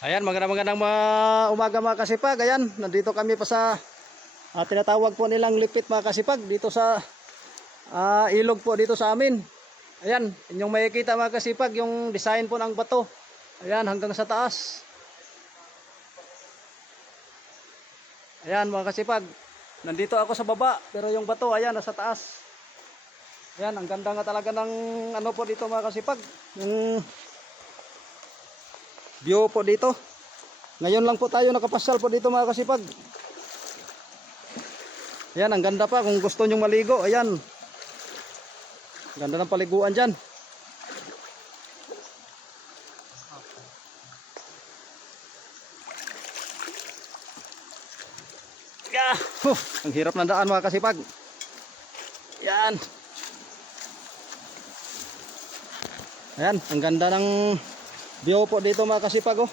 Ayan, magandang umaga mga kasipag. Ayan, nandito kami pa sa tinatawag po nilang lipit mga kasipag dito sa ilog po dito sa amin. Ayan, inyong makikita mga kasipag yung design po ng bato. Ayan, hanggang sa taas. Ayan mga kasipag, nandito ako sa baba pero yung bato ayan nasa taas. Ayan, ang ganda nga talaga ng ano po dito mga kasipag. Yung view po dito. Ngayon lang po tayo nakapasyal po dito mga kasipag. Ayan, ang ganda pa kung gusto nyong maligo. Ayan, ganda ng paliguan dyan. Ang hirap ng daan mga kasipag. Ayan. Ayan, ang ganda ng view po dito mga kasipag oh.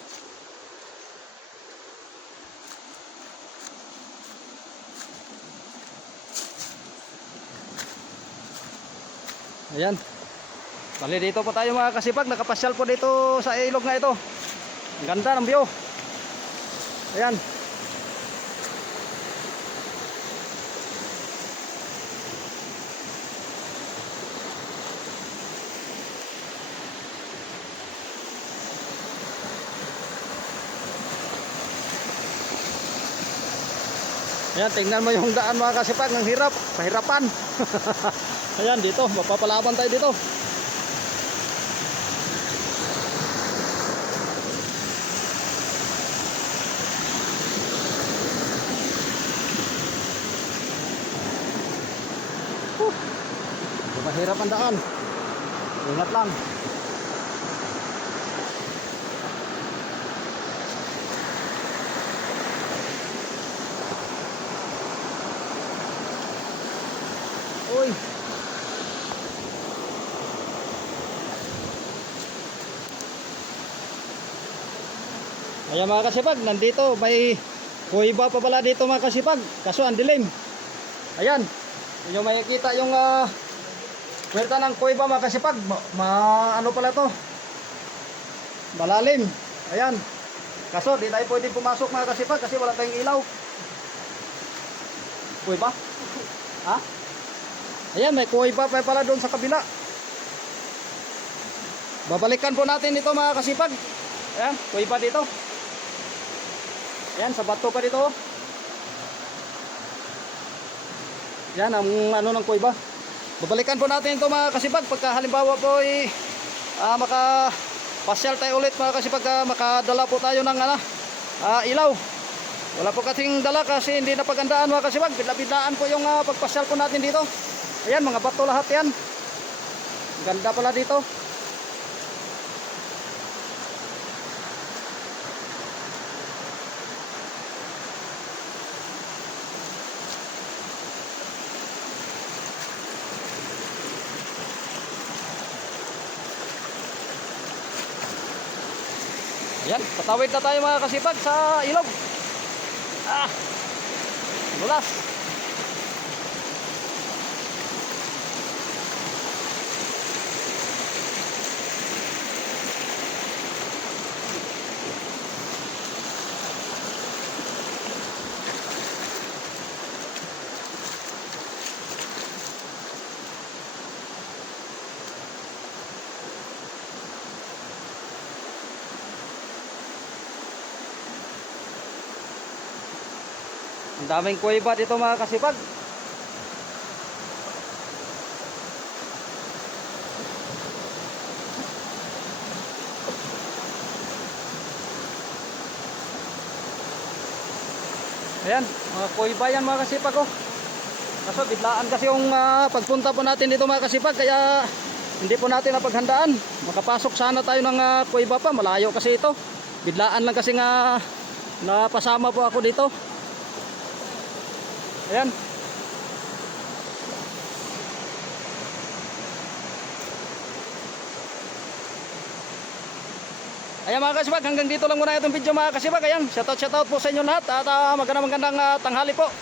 Ayan. Bali dito po tayo mga kasipag, nakapasyal po dito sa ilog na ito. Ang ganda ng view. Ayan. Ayan, tingnan mo yung daan mga kasipag, ang hirap, pahirapan. Ayan, dito, mapapalaban tayo dito. Mahirap ang daan. Ingat lang. Uy. Ayan mga kasipag, nandito may kuiba pa pala dito mga kasipag. Kaso ang dilim. Ayan. Inyo makikita yung puwerta ng kuiba mga kasipag. Ano pala to? Malalim. Ayan. Kaso di tayo pwede pumasok mga kasipag kasi wala tayong ilaw. Kuiba? Ha? Ayan, may kuiba pa pala doon sa kabila. Babalikan po natin ito mga kasipag. Ayan, kuiba dito. Ayan, sa bato pa dito. Ayan, ang ano ng kuiba. Babalikan po natin ito mga kasipag. Pagka halimbawa po makapasyal tayo ulit mga kasipag, makadala po tayo ng ilaw. Wala po kasing dala kasi hindi napagandaan mga kasipag. Bidla-bidlaan po yung pagpasyal po natin dito. Ayan, mga bato lahat yan. Ganda pala dito. Ayan, patawid na tayo mga kasipag sa ilog. Bulas. Ang daming kuiba dito mga kasipag. Ayan, mga kuiba yan mga kasipag oh. Kaso biglaan kasi yung pagpunta po natin dito mga kasipag, kaya hindi po natin napaghandaan. Makapasok sana tayo ng kuiba pa, malayo kasi ito. Biglaan lang kasi nga napasama po ako dito. Ayan. Ayan mga kasipag, hanggang dito lang muna itong video mga kasipag. Ayan, shoutout po sa inyo lahat at magandang tanghali po.